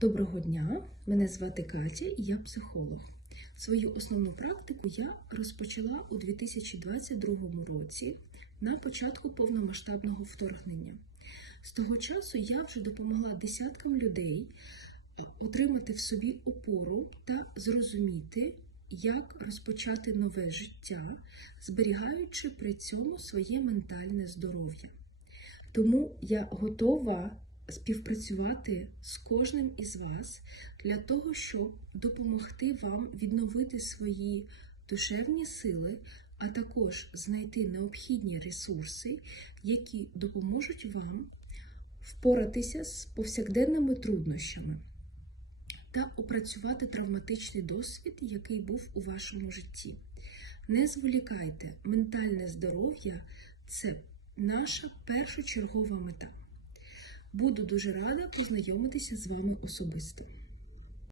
Доброго дня! Мене звати Катя і я психолог. Свою основну практику я розпочала у 2022 році на початку повномасштабного вторгнення. З того часу я вже допомогла десяткам людей е, отримати в собі опору та зрозуміти, як розпочати нове життя, зберігаючи при цьому своє ментальне здоров'я. Тому я готова співпрацювати з кожним із вас для того, щоб допомогти вам відновити свої душевні сили, а також знайти необхідні ресурси, які допоможуть вам впоратися з повсякденними труднощами та опрацювати травматичний досвід, який був у вашому житті. Не зволікайте, ментальне здоров'я це наша першочергова мета. Буду дуже рада познайомитися з вами особисто.